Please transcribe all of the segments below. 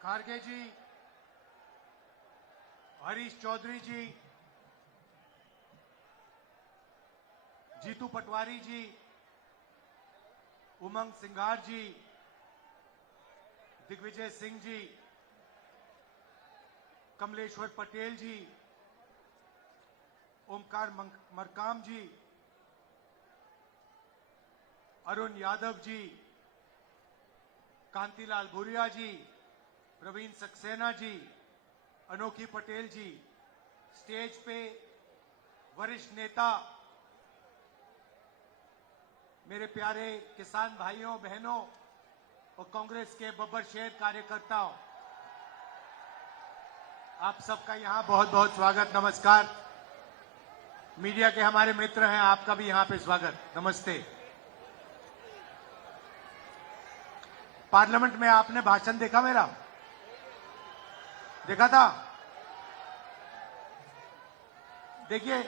खारगे जी, हरीश चौधरी जी, जीतू पटवारी जी, उमंग सिंघार जी, दिग्विजय सिंह जी, कमलेश्वर पटेल जी, ओमकार मरकाम जी, अरुण यादव जी, कांतिलाल भूरिया जी, प्रवीण सक्सेना जी, अनोखी पटेल जी, स्टेज पे वरिष्ठ नेता, मेरे प्यारे किसान भाइयों बहनों और कांग्रेस के बब्बर शहर कार्यकर्ताओं, आप सबका यहां बहुत बहुत स्वागत, नमस्कार। मीडिया के हमारे मित्र हैं, आपका भी यहां पे स्वागत, नमस्ते। पार्लियामेंट में आपने भाषण देखा मेरा? देखा था? देखिए,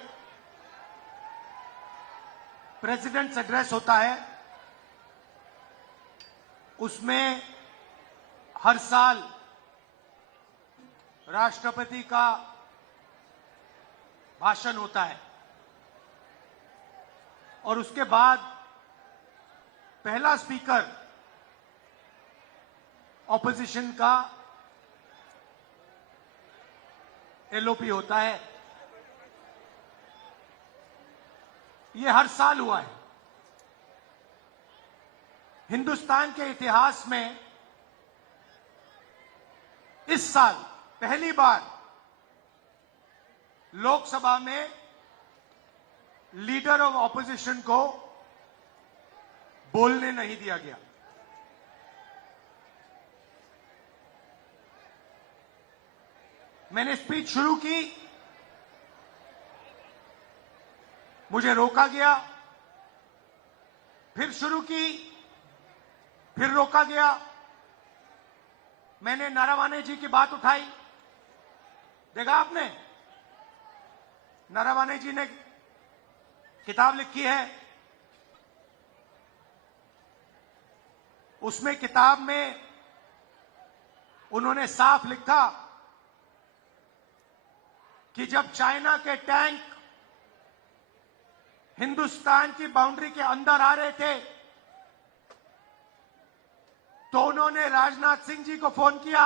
प्रेसिडेंट्स एड्रेस होता है, उसमें हर साल राष्ट्रपति का भाषण होता है और उसके बाद पहला स्पीकर ऑपोजिशन का एलओपी होता है। ये हर साल हुआ है। हिंदुस्तान के इतिहास में इस साल पहली बार लोकसभा में लीडर ऑफ ऑपोजिशन को बोलने नहीं दिया गया। मैंने स्पीच शुरू की, मुझे रोका गया, फिर शुरू की, फिर रोका गया। मैंने नारावाने जी की बात उठाई, देखा आपने? नारावाने जी ने किताब लिखी है, उसमें किताब में उन्होंने साफ लिखा कि जब चाइना के टैंक हिंदुस्तान की बाउंड्री के अंदर आ रहे थे तो उन्होंने राजनाथ सिंह जी को फोन किया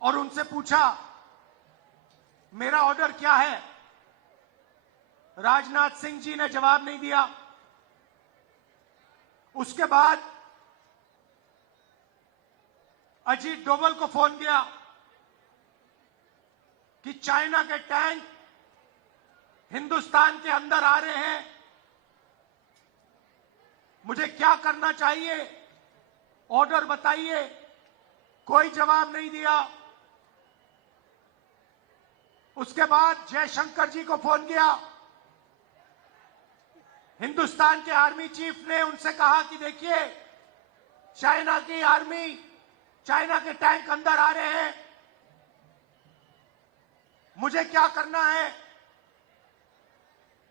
और उनसे पूछा मेरा ऑर्डर क्या है। राजनाथ सिंह जी ने जवाब नहीं दिया। उसके बाद अजीत डोभाल को फोन किया कि चाइना के टैंक हिंदुस्तान के अंदर आ रहे हैं, मुझे क्या करना चाहिए, ऑर्डर बताइए। कोई जवाब नहीं दिया। उसके बाद जयशंकर जी को फोन किया, हिंदुस्तान के आर्मी चीफ ने उनसे कहा कि देखिए चाइना की आर्मी, चाइना के टैंक अंदर आ रहे हैं, मुझे क्या करना है।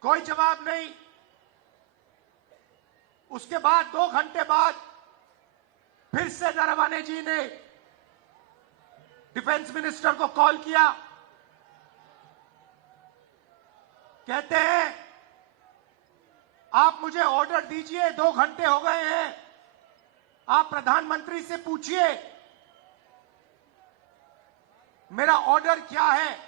कोई जवाब नहीं। उसके बाद 2 घंटे बाद फिर से नारावाने जी ने डिफेंस मिनिस्टर को कॉल किया। कहते हैं आप मुझे ऑर्डर दीजिए, 2 घंटे हो गए हैं, आप प्रधानमंत्री से पूछिए मेरा ऑर्डर क्या है।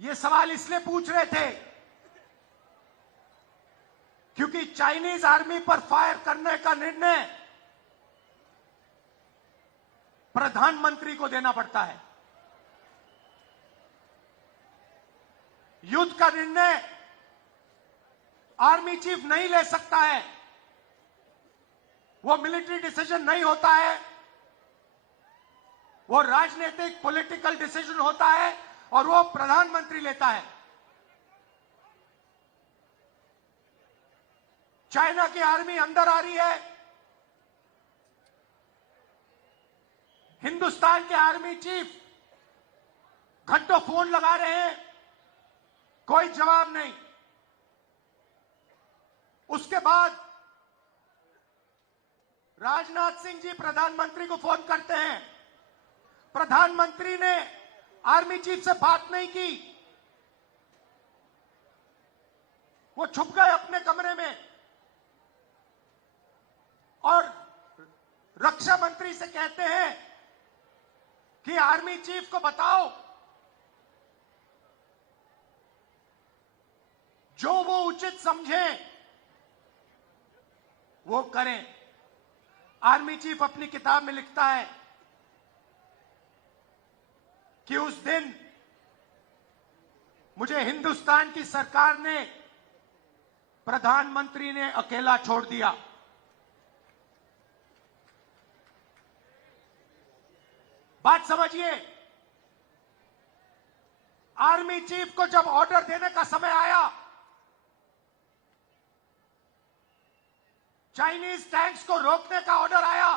ये सवाल इसलिए पूछ रहे थे क्योंकि चाइनीज आर्मी पर फायर करने का निर्णय प्रधानमंत्री को देना पड़ता है। युद्ध का निर्णय आर्मी चीफ नहीं ले सकता है, वो मिलिट्री डिसीजन नहीं होता है, वो राजनीतिक पॉलिटिकल डिसीजन होता है और वो प्रधानमंत्री लेता है। चाइना की आर्मी अंदर आ रही है, हिंदुस्तान के आर्मी चीफ घंटों फोन लगा रहे हैं, कोई जवाब नहीं। उसके बाद राजनाथ सिंह जी प्रधानमंत्री को फोन करते हैं। प्रधानमंत्री ने आर्मी चीफ से बात नहीं की, वो छुप गए अपने कमरे में और रक्षा मंत्री से कहते हैं कि आर्मी चीफ को बताओ जो वो उचित समझे वो करें। आर्मी चीफ अपनी किताब में लिखता है कि उस दिन मुझे हिंदुस्तान की सरकार ने, प्रधानमंत्री ने अकेला छोड़ दिया। बात समझिए, आर्मी चीफ को जब ऑर्डर देने का समय आया, चाइनीज टैंक्स को रोकने का ऑर्डर आया,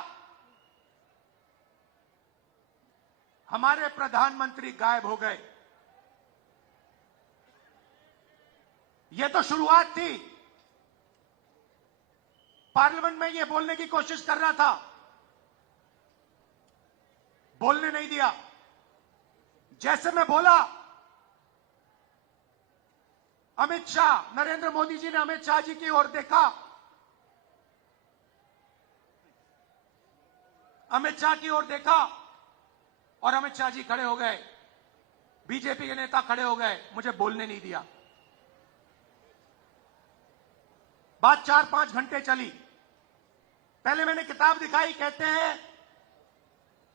हमारे प्रधानमंत्री गायब हो गए। यह तो शुरुआत थी। पार्लियामेंट में यह बोलने की कोशिश कर रहा था, बोलने नहीं दिया। जैसे मैं बोला, अमित शाह, नरेंद्र मोदी जी ने अमित शाह जी की ओर देखा, अमित शाह की ओर देखा और अमित शाह जी खड़े हो गए, बीजेपी के नेता खड़े हो गए, मुझे बोलने नहीं दिया। बात 4-5 घंटे चली। पहले मैंने किताब दिखाई, कहते हैं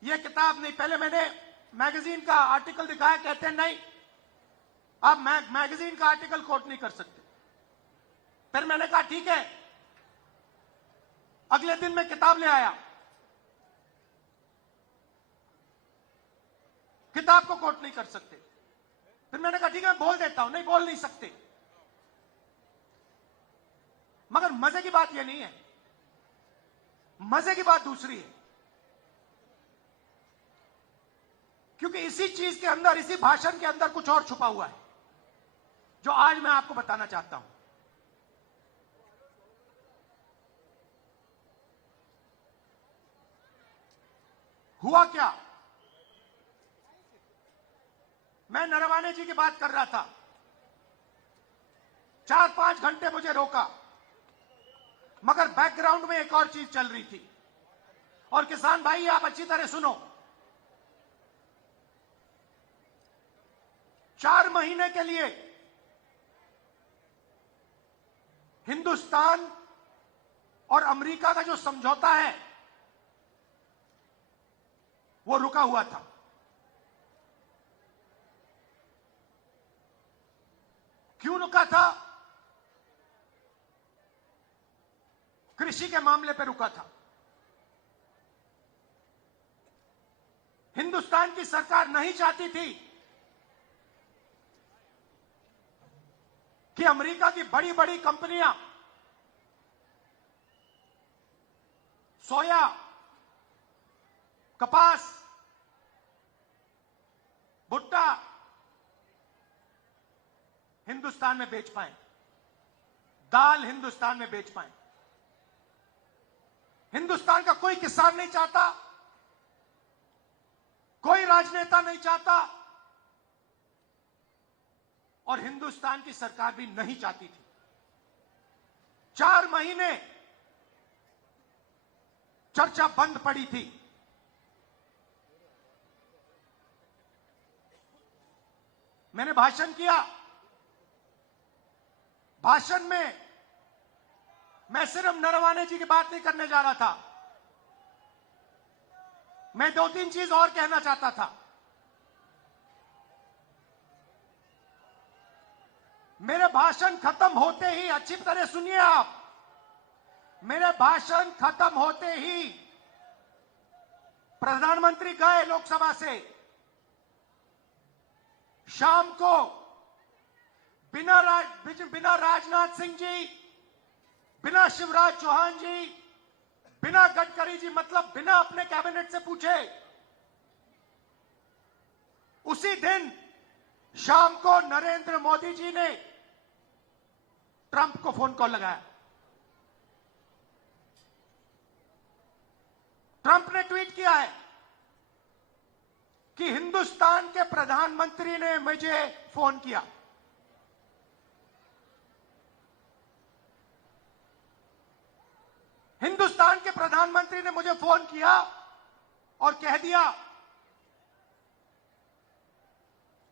यह किताब नहीं। पहले मैंने मैगजीन का आर्टिकल दिखाया, कहते हैं नहीं, आप मैगजीन का आर्टिकल कोट नहीं कर सकते। फिर मैंने कहा ठीक है। अगले दिन मैं किताब ले आया, किताब को कोट नहीं कर सकते। फिर मैंने कहा ठीक है, मैं बोल देता हूं, नहीं बोल नहीं सकते। मगर मजे की बात यह नहीं है, मजे की बात दूसरी है। क्योंकि इसी चीज के अंदर, इसी भाषण के अंदर कुछ और छुपा हुआ है, जो आज मैं आपको बताना चाहता हूं। हुआ क्या, मैं नरवाने जी की बात कर रहा था। 4-5 घंटे मुझे रोका, मगर बैकग्राउंड में एक और चीज चल रही थी। और किसान भाई, आप अच्छी तरह सुनो। 4 महीने के लिए हिंदुस्तान और अमेरिका का जो समझौता है वो रुका हुआ था। क्यों रुका था? कृषि के मामले पर रुका था। हिंदुस्तान की सरकार नहीं चाहती थी कि अमेरिका की बड़ी बड़ी कंपनियां सोया, कपास, भुट्टा हिंदुस्तान में बेच पाए, दाल हिंदुस्तान में बेच पाए। हिंदुस्तान का कोई किसान नहीं चाहता, कोई राजनेता नहीं चाहता, और हिंदुस्तान की सरकार भी नहीं चाहती थी। 4 महीने चर्चा बंद पड़ी थी। मैंने भाषण किया। भाषण में मैं सिर्फ नरवाने जी की बात नहीं करने जा रहा था, मैं 2-3 चीज और कहना चाहता था। मेरे भाषण खत्म होते ही, अच्छी तरह सुनिए आप, मेरे भाषण खत्म होते ही प्रधानमंत्री गए लोकसभा से। शाम को बिना राजनाथ सिंह जी, बिना शिवराज चौहान जी, बिना गडकरी जी, मतलब बिना अपने कैबिनेट से पूछे, उसी दिन शाम को नरेंद्र मोदी जी ने ट्रंप को फोन कॉल लगाया। ट्रंप ने ट्वीट किया है कि हिंदुस्तान के प्रधानमंत्री ने मुझे फोन किया। हिंदुस्तान के प्रधानमंत्री ने मुझे फोन किया और कह दिया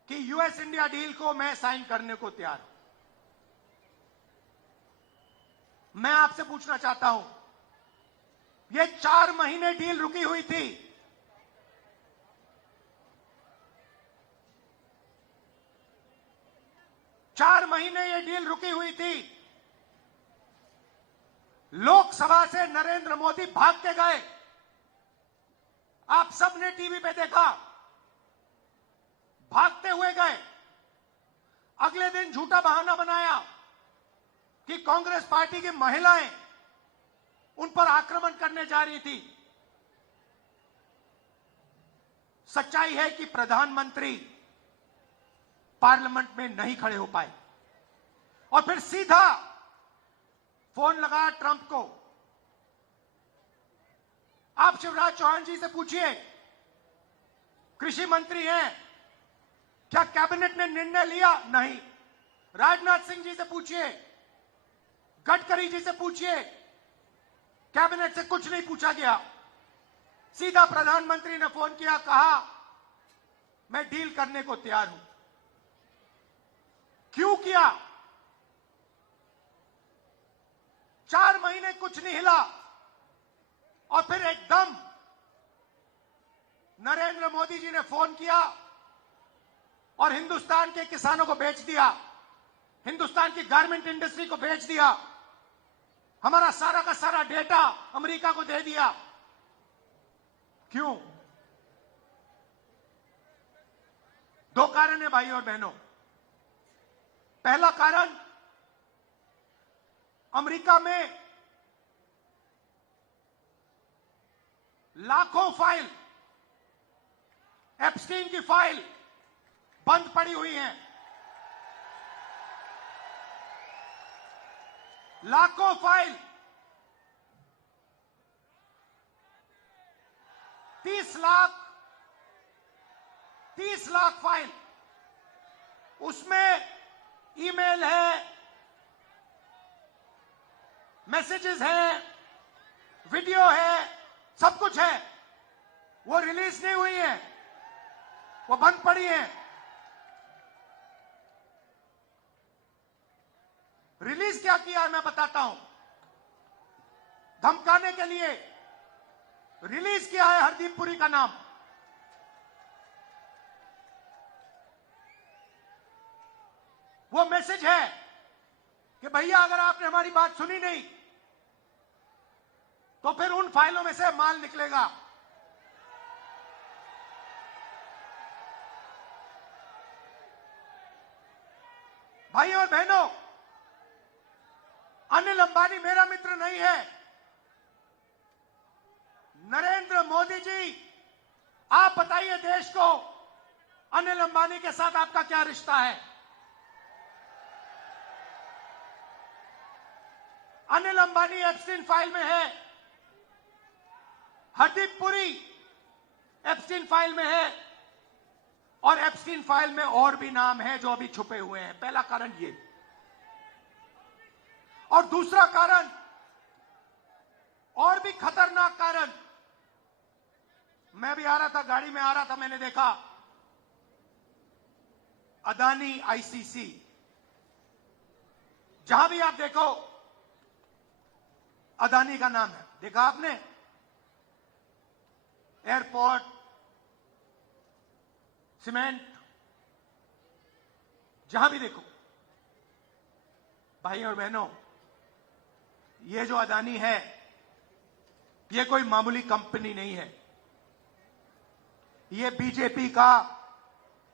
कि यूएस इंडिया डील को मैं साइन करने को तैयार हूं। मैं आपसे पूछना चाहता हूं, ये 4 महीने डील रुकी हुई थी। चार महीने ये डील रुकी हुई थी। लोकसभा से नरेंद्र मोदी भाग के गए। आप सबने टीवी पे देखा, भागते हुए गए। अगले दिन झूठा बहाना बनाया कि कांग्रेस पार्टी की महिलाएं उन पर आक्रमण करने जा रही थी। सच्चाई है कि प्रधानमंत्री पार्लियामेंट में नहीं खड़े हो पाए और फिर सीधा फोन लगा ट्रंप को। आप शिवराज चौहान जी से पूछिए, कृषि मंत्री हैं, क्या कैबिनेट ने निर्णय लिया? नहीं। राजनाथ सिंह जी से पूछिए, गडकरी जी से पूछिए, कैबिनेट से कुछ नहीं पूछा गया। सीधा प्रधानमंत्री ने फोन किया, कहा मैं डील करने को तैयार हूं। क्यों किया? 4 महीने कुछ नहीं हिला और फिर एकदम नरेंद्र मोदी जी ने फोन किया और हिंदुस्तान के किसानों को बेच दिया, हिंदुस्तान की गारमेंट इंडस्ट्री को बेच दिया, हमारा सारा का सारा डेटा अमेरिका को दे दिया। क्यों? 2 कारण है भाई और बहनों। पहला कारण, अमेरिका में लाखों फाइल, एप्स्टीन की फाइल बंद पड़ी हुई हैं। लाखों फाइल, 30 लाख फाइल, उसमें ईमेल है, मैसेजेस हैं, वीडियो है, सब कुछ है। वो रिलीज नहीं हुई है, वो बंद पड़ी है। रिलीज क्या किया मैं बताता हूं। धमकाने के लिए रिलीज किया है हरदीप पुरी का नाम। वो मैसेज है कि भैया अगर आपने हमारी बात सुनी नहीं तो फिर उन फाइलों में से माल निकलेगा। भाई और बहनों, अनिल अंबानी मेरा मित्र नहीं है। नरेंद्र मोदी जी, आप बताइए देश को, अनिल अंबानी के साथ आपका क्या रिश्ता है? अनिल अंबानी एप्स्टीन फाइल में है, हरदीप पुरी एप्स्टीन फाइल में है और एप्स्टीन फाइल में और भी नाम है जो अभी छुपे हुए हैं। पहला कारण ये। और दूसरा कारण, और भी खतरनाक कारण, मैं भी आ रहा था, गाड़ी में आ रहा था, मैंने देखा अदानी आईसीसी, जहां भी आप देखो अदानी का नाम है। देखा आपने? एयरपोर्ट, सीमेंट, जहां भी देखो। भाई और बहनों, ये जो अदानी है, ये कोई मामूली कंपनी नहीं है। ये बीजेपी का,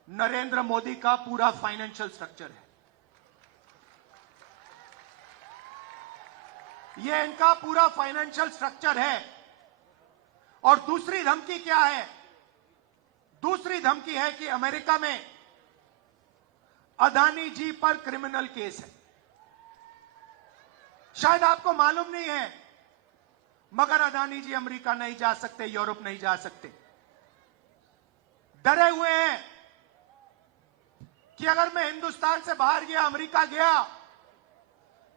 नरेंद्र मोदी का पूरा फाइनेंशियल स्ट्रक्चर है। ये इनका पूरा फाइनेंशियल स्ट्रक्चर है। और दूसरी धमकी क्या है? दूसरी धमकी है कि अमेरिका में अदानी जी पर क्रिमिनल केस है। शायद आपको मालूम नहीं है, मगर अदानी जी अमेरिका नहीं जा सकते, यूरोप नहीं जा सकते। डरे हुए हैं कि अगर मैं हिंदुस्तान से बाहर गया, अमेरिका गया,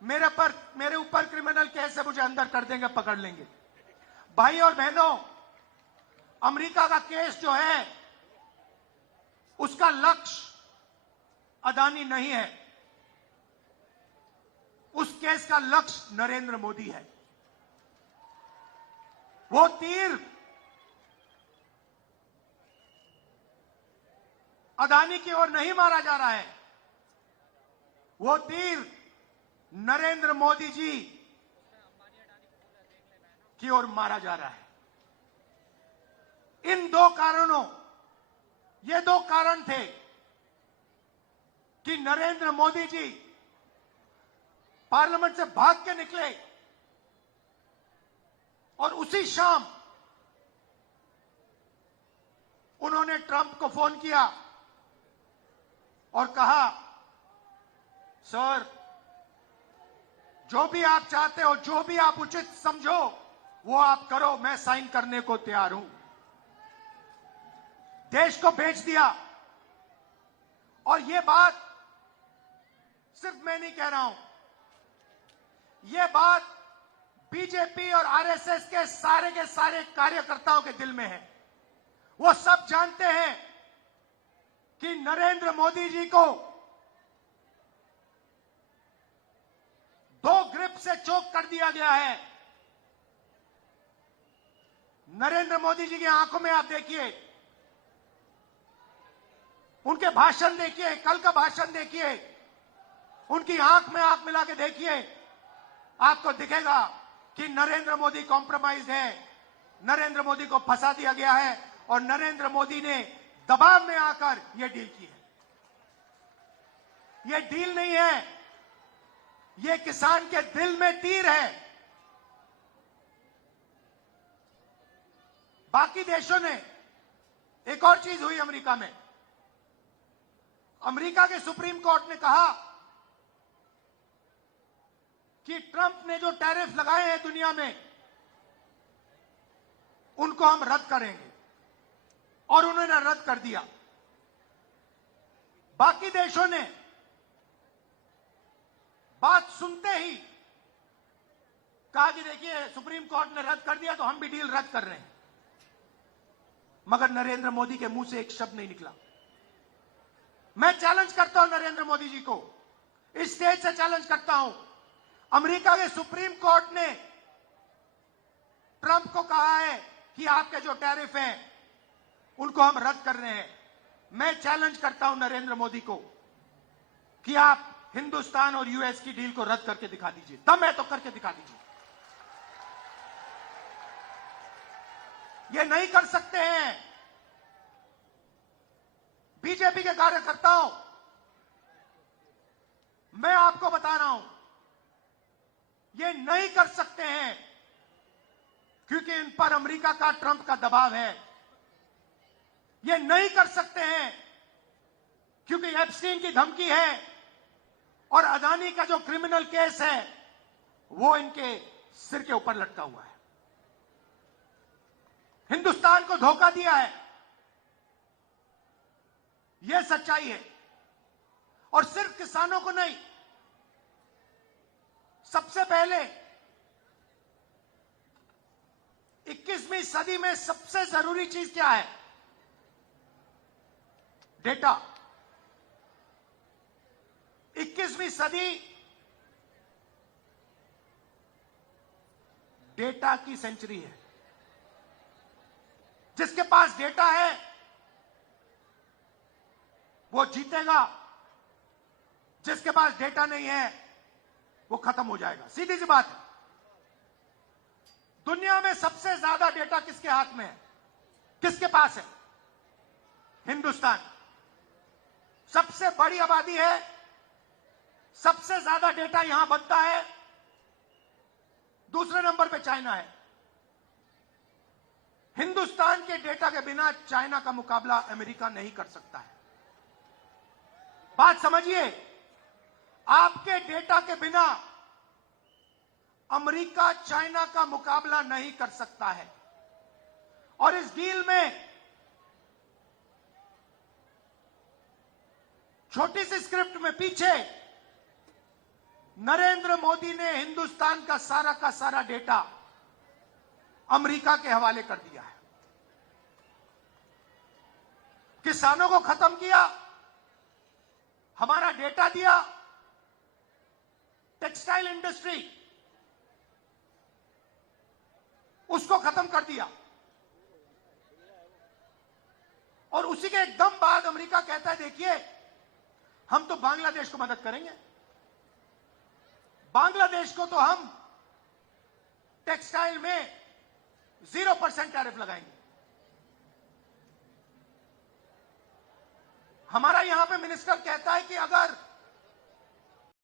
मेरे ऊपर क्रिमिनल केस है, मुझे अंदर कर देंगे, पकड़ लेंगे। भाई और बहनों, अमेरिका का केस जो है उसका लक्ष्य अदानी नहीं है, उस केस का लक्ष्य नरेंद्र मोदी है। वो तीर अदानी की ओर नहीं मारा जा रहा है, वो तीर नरेंद्र मोदी जी की ओर मारा जा रहा है। इन दो कारणों, ये दो कारण थे कि नरेंद्र मोदी जी पार्लियामेंट से भाग के निकले और उसी शाम उन्होंने ट्रंप को फोन किया और कहा, सर, जो भी आप चाहते हो, जो भी आप उचित समझो, वो आप करो, मैं साइन करने को तैयार हूं। देश को बेच दिया। और ये बात सिर्फ मैं नहीं कह रहा हूं, ये बात बीजेपी और आरएसएस के सारे कार्यकर्ताओं के दिल में है। वो सब जानते हैं कि नरेंद्र मोदी जी को दो ग्रिप से चोक कर दिया गया है। नरेंद्र मोदी जी की आंखों में आप देखिए, उनके भाषण देखिए, कल का भाषण देखिए, उनकी आंख में आंख मिला के देखिए, आपको दिखेगा कि नरेंद्र मोदी कॉम्प्रोमाइज है, नरेंद्र मोदी को फंसा दिया गया है और नरेंद्र मोदी ने दबाव में आकर यह डील की है। यह डील नहीं है, यह किसान के दिल में तीर है। बाकी देशों ने, एक और चीज हुई अमेरिका में, अमेरिका के सुप्रीम कोर्ट ने कहा कि ट्रंप ने जो टैरिफ लगाए हैं दुनिया में, उनको हम रद्द करेंगे, और उन्होंने रद्द कर दिया। बाकी देशों ने बात सुनते ही कहा कि देखिए, सुप्रीम कोर्ट ने रद्द कर दिया तो हम भी डील रद्द कर रहे हैं। मगर नरेंद्र मोदी के मुंह से एक शब्द नहीं निकला। मैं चैलेंज करता हूं नरेंद्र मोदी जी को, इस स्टेज से चैलेंज करता हूं। अमेरिका के सुप्रीम कोर्ट ने ट्रंप को कहा है कि आपके जो टैरिफ हैं उनको हम रद्द कर रहे हैं। मैं चैलेंज करता हूं नरेंद्र मोदी को कि आप हिंदुस्तान और यूएस की डील को रद्द करके दिखा दीजिए। दम है तो करके दिखा दीजिए। ये नहीं कर सकते हैं। बीजेपी के कार्यकर्ताओं, मैं आपको बता रहा हूं, ये नहीं कर सकते हैं क्योंकि इन पर अमेरिका का, ट्रंप का दबाव है। ये नहीं कर सकते हैं क्योंकि एप्स्टीन की धमकी है और अदानी का जो क्रिमिनल केस है वो इनके सिर के ऊपर लटका हुआ है। हिंदुस्तान को धोखा दिया है, यह सच्चाई है। और सिर्फ किसानों को नहीं, सबसे पहले 21वीं सदी में सबसे जरूरी चीज क्या है? डेटा। 21वीं सदी डेटा की सेंचुरी है। जिसके पास डेटा है वो जीतेगा, जिसके पास डेटा नहीं है वो खत्म हो जाएगा। सीधी सी बात है। दुनिया में सबसे ज्यादा डेटा किसके हाथ में है? किसके पास है? हिंदुस्तान। सबसे बड़ी आबादी है, सबसे ज्यादा डेटा यहां बनता है। दूसरे नंबर पे चाइना है। हिंदुस्तान के डेटा के बिना चाइना का मुकाबला अमेरिका नहीं कर सकता है। बात समझिए, आपके डेटा के बिना अमेरिका चाइना का मुकाबला नहीं कर सकता है। और इस डील में छोटी सी स्क्रिप्ट में पीछे नरेंद्र मोदी ने हिंदुस्तान का सारा डेटा अमेरिका के हवाले कर दिया है। किसानों को खत्म किया, हमारा डेटा दिया, टेक्सटाइल इंडस्ट्री उसको खत्म कर दिया। और उसी के एकदम बाद अमेरिका कहता है देखिए हम तो बांग्लादेश को मदद करेंगे, बांग्लादेश को तो हम टेक्सटाइल में 0% टैरिफ लगाएंगे। हमारा यहां पे मिनिस्टर कहता है कि अगर